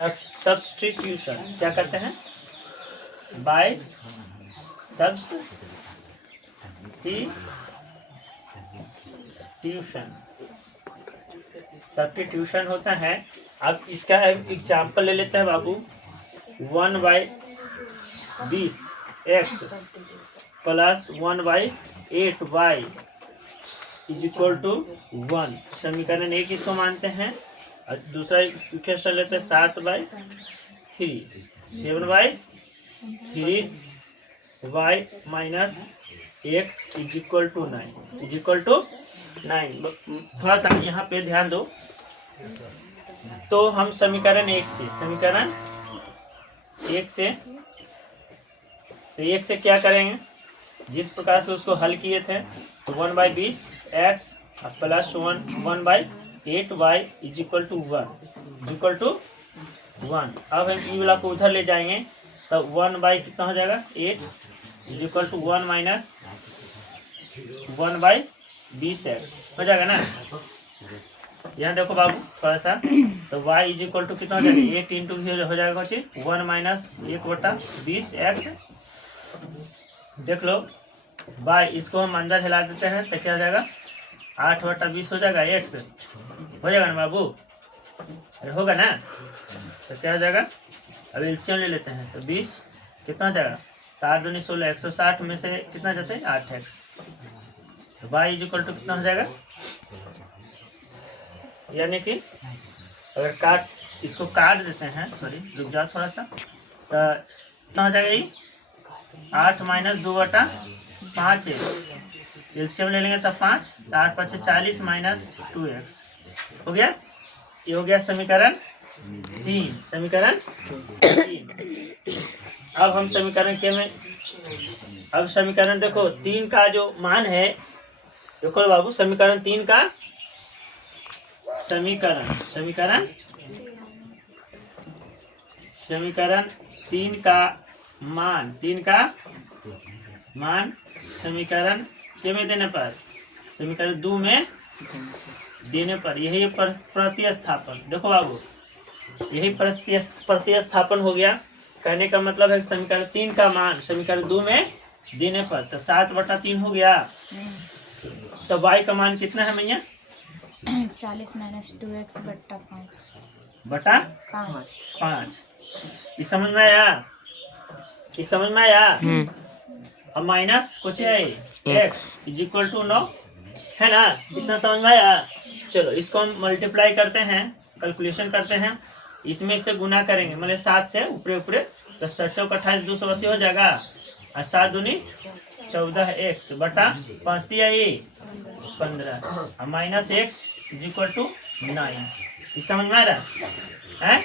अब सब्स्टिट्यूशन क्या करते हैं? बाय सब्स्टिट्यूशन, सब्स्टिट्यूशन होता है। अब इसका एग्जाम्पल ले लेते हैं बाबू। 1/20 x plus 1/8y is equal to 1। समीकरण एक इसको मानते हैं। और दूसरा इक्वेशन लेते हैं 7/3 7/3y minus x is equal to 9। थोड़ा सा यहाँ पे ध्यान दो। तो हम समीकरण एक से क्या करेंगे? जिस प्रकार से उसको हल किए थे, तो 1/20 x plus 1/8y is equal to 1। अब हम ई वाला को उधर ले जाएंगे, तब 1/ कितना हो जाएगा? 8 is equal to 1 minus 1/20x हो जाएगा ना। यहाँ देखो बाबू थोड़ा सा, तो y इज इक्वल टू कितना हो जाएगा? 8 इंटू हो जाएगा 1 माइनस 1/20x। देख लो y, इसको हम अंदर हिला देते हैं तो क्या हो जाएगा? 8/20 हो जाएगा, x हो जाएगा ना बाबू? अरे होगा ना। तो क्या हो जाएगा? अब एलसीएम ले लेते हैं, तो 20 कितना हो जाएगा? 8 दूनी 16, 160 में से कितना जाते हैं? 8x। तो y इज इक्वल टू कितना हो जाएगा? यानी कि अगर इसको काट देते हैं, सॉरी रुक जाओ थोड़ा सा, तो कितना हो जाएगा? ये 8 माइनस 2/5x। एलसीएम ले लेंगे तब 5, 8 5 40 माइनस 2x हो गया। ये हो गया समीकरण 3। अब हम समीकरण के में, अब समीकरण देखो 3 का जो मान है, देखो बाबू समीकरण 3 का समीकरण 3 का मान समीकरण के में देने पर, समीकरण 2 में देने पर, यही प्रतिस्थापन। देखो बाबू यही प्रतिस्थापन हो गया। कहने का मतलब है समीकरण 3 का मान समीकरण 2 में देने पर, तो 7/3 हो गया। तो y का मान कितना है मैया? 40 माइनस 2x बटा 5। ये समझ में आया? अब माइनस कुछ है x इज इक्वल टू 9 है ना। इतना समझ में आया? चलो इसको हम मल्टीप्लाई करते हैं, कैलकुलेशन करते हैं। इसमें से गुना करेंगे, मतलब 7 से ऊपरे तो 7 चौक 28 280 हो जाएगा। और 7 दूनी 14x बटा 5 15 minus x is equal to 9। इस समझ में आ रहा है?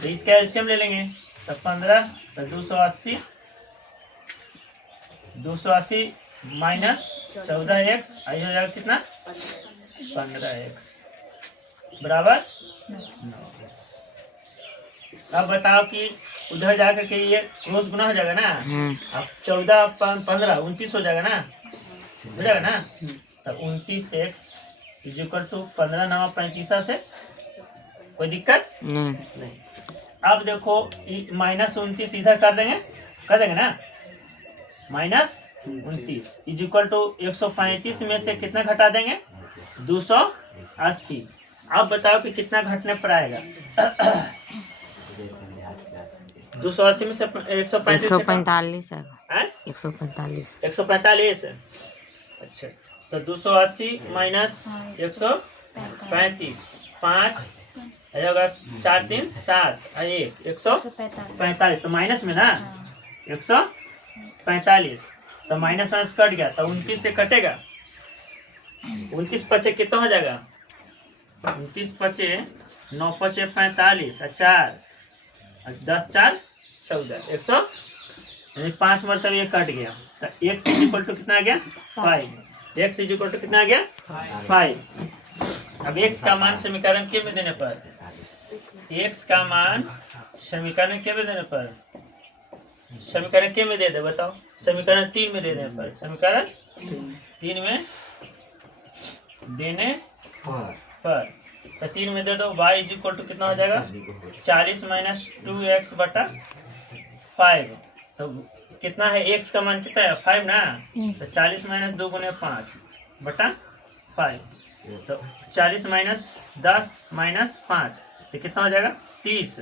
तो इसका एलसीएम ले लेंगे, तो 15 तो 280 माइनस 14x आई हो जाएगा कितना? 15x बराबर 9। अब बताओ कि उधर जाकर के ये क्रॉस गुना हो जाएगा ना। अब 14 15 29 हो जाएगा ना, तो 29x इज इक्वल टू 15 9 35 से कोई दिक्कत नहीं। अब देखो माइनस 29 इधर कर देंगे ना। माइनस 29 इज इक्वल टू 135 में से कितना घटा देंगे? 280। अब बताओ कि कितना घटने पर आएगा? 280 में से 145 है 145। अच्छा, तो 280 माइनस 135 5 होगा 4 3 7 1 145। तो माइनस में ना 145, तो माइनस कट गया, तो 29 से कटेगा। 29 पचे कितना हो जाएगा? 29 पचे 9 पचे 45 और 4 10 4 14 100, यानी 5 मरतबा ये कट गया। तो x इज इक्वल टू कितना आ गया? 5। x इज इक्वल टू कितना आ गया? 5। अब x का मान समीकरण के में देने पर, x का मान समीकरण के में देने पर, समीकरण के में दे दे, बताओ। समीकरण 3 में देने पर, समीकरण 3 में देने पर तो 3 में दे दो, y इज इक्वल टू कितना हो जाएगा 40 माइनस 2x बटा 5। तो कितना है, x का मान कितना है 5 ना, तो 40 माइनस 2 गुने 5 बटा 5। तो 40 माइनस 10 माइनस 5 तो कितना हो जाएगा 30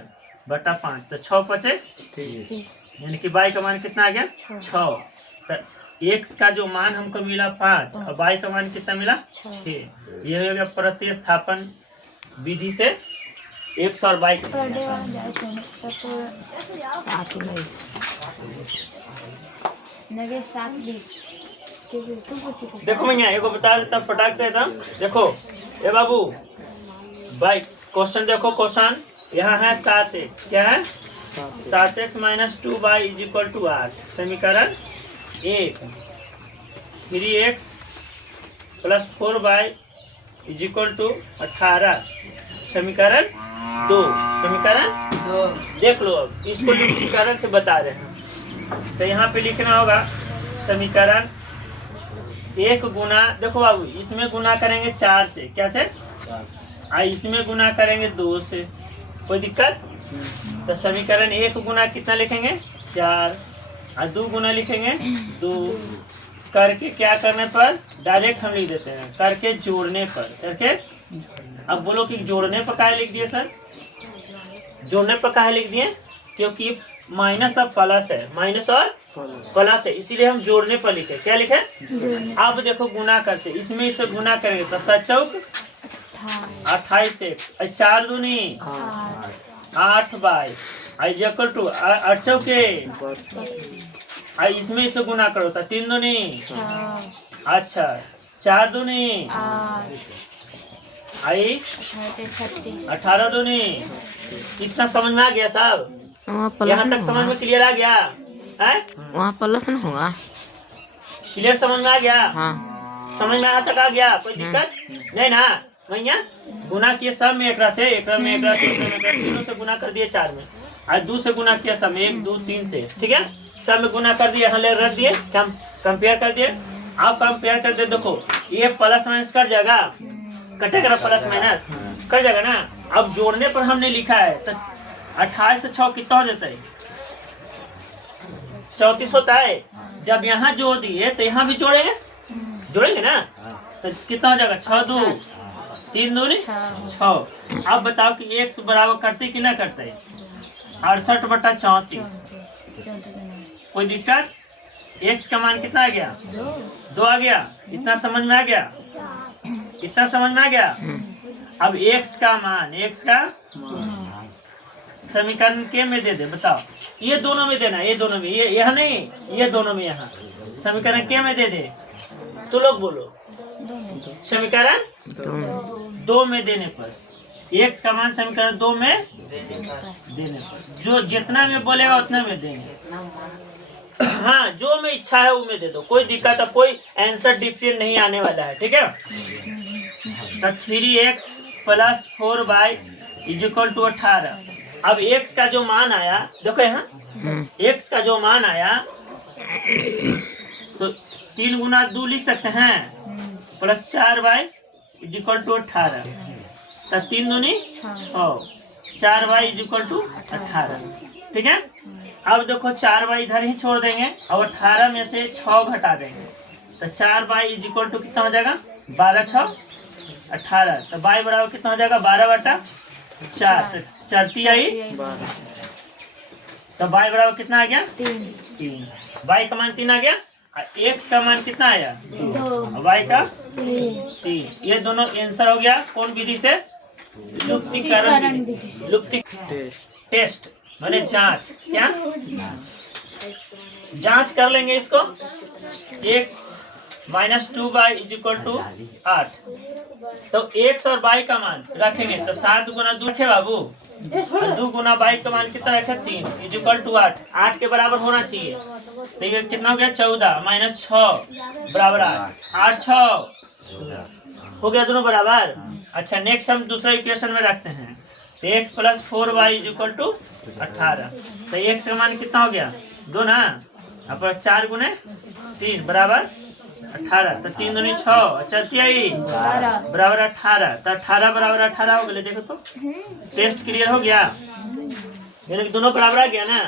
बटा 5। तो 6 बचे 30, यानी कि y का मान कितना आ गया 6। तो x का जो मान हमको मिला 5 और y का मान कितना मिला 6। ये हो गया प्रतिस्थापन विधि से x और y पर डे वाला जाए नगे 7:20 तू पूछी थी। देखो मैं यहाँ एगो बता देता हूँ फटाक से एकदम। देखो ए बाबू भाई क्वेश्चन देखो, क्वेश्चन यहाँ है 7x, क्या है 7x minus 2y is equal to 8। समीकरण 1 3x plus 4y is equal to 18। समीकरण 2, समीकरण 2 देख लो। अब इसको जो समीकरण से बता रहे हैं तो यहाँ पे लिखना होगा समीकरण 1 गुना, देखो बाबू इसमें गुना करेंगे 4 से, क्या से, इसमें गुना करेंगे 2 से, कोई दिक्कत। तो समीकरण 1 गुना कितना लिखेंगे 4 और 2 गुना लिखेंगे 2। करके क्या करने पर डायरेक्ट हम लिख देते हैं, करके जोड़ने पर, करके। अब बोलो कि जोड़ने पर काहे लिख दिए सर, जोड़ने पर काहे लिख दिए, क्योंकि माइनस और प्लस है, माइनस और प्लस है, इसीलिए हम जोड़ने पर लिखे। क्या लिखे, अब देखो गुना करते, इसमें इसे गुना करेंगे तो 7 चौक 28 x 4 दूनी 8 बाई आई इक्वल टू 8 चौके, इसमें इसे गुना करो तो 3 दूनी, अच्छा 4 दूनी आई 18 दूनी। इतना समझ में आ गया साहब, यहाँ तक समझ में क्लियर आ गया है? वहाँ प्लस नहीं होगा, क्लियर समझ में आ गया? हाँ समझ में यहाँ तक आ गया, कोई दिक्कत नहीं ना। भैया गुना किए सब में, एकरा से एकरा में, एकरा से एकरा में, एकरा तीनों से गुना कर दिए 4 में, और 2 से गुना किया सब में, 1 2 3 से, ठीक है, सब में गुना कर दिए, यहाँ ले रख दिए, कंपेयर कर दिए। आप कंपेयर कर दे, देखो ये प्लस माइनस कट जाएगा, कटेगा ना, प्लस माइनस कट जाएगा ना। अब जोड़ने पर हमने लिखा है तो 28 से 6 कितना हो जाता है 34 होता है। जब यहाँ जोड़ दिए तो यहाँ भी जोड़ेंगे, जोड़ेंगे ना, तो कितना हो जाएगा 6 2 3 दूनी 6। अब बताओ कि x बराबर करते कि ना करते, 68 बटा 34, कोई दिक्कत। x का मान कितना आ गया 2 आ गया, इतना समझ में आ गया, इतना समझ में आ गया। अब x का मान, x का समीकरण के में दे दे, बताओ, ये दोनों में देना, ये दोनों में, ये यहाँ नहीं, ये दोनों में, यहाँ समीकरण के में दे दे, तो लोग बोलो समीकरण 2 में देने पर, x का मान समीकरण 2 में देने पर, जो जितना में बोलेगा उतना में देंगे। हाँ जो में इच्छा है वो में दे दो, कोई दिक्कत है, कोई आंसर डिफरेंट नहीं आने वाला है, ठीक है। तो 3x plus 4y is equal to 18। अब x का जो मान आया, देखो यहाँ x का जो मान आया तो 3 गुना 2 लिख सकते हैं, plus 4y is equal to 18, तो 3 दूनी 6, 4y इज इक्वल टू 18, ठीक है। अब देखो 4y इधर ही छोड़ देंगे और 18 में से 6 घटा देंगे, तो 4y इज इक्वल टू कितना हो जाएगा 12 6 18, तो y बराबर कितना हो जाएगा 12 बटा 4, तो चलती आई, तो y बराबर कितना आ गया 3, y का मान 3 आ गया, x का मान कितना आया 2, y का 3। ये दोनों आंसर हो गया कौन विधि से, लुप्तीकरण विधि, लुप्ती टेस्ट माने जांच, क्या जांच कर लेंगे इसको। x minus 2y is equal to 8, तो x और y का मान रखेंगे तो 7 गुना 2 रखे बाबू, 2 गुना y का मान कितना रखे 3 इज इक्वल टू 8, 8 के बराबर होना चाहिए, तो ये कितना हो गया 14 माइनस 6 बराबर 8 6 हो गया, दोनों बराबर। अच्छा नेक्स्ट हम दूसरा इक्वेशन में रखते हैं, तो x plus 4y is equal to 18, तो x का मान कितना हो गया 2 ना, और 4 गुने 3 बराबर 18 तो 3 दूनी 6 अच्छा 23 12 बराबर 18 तो 18 बराबर 18 हो गए। देखो तो टेस्ट क्लियर हो गया, यानी कि दोनों बराबर आ गया ना।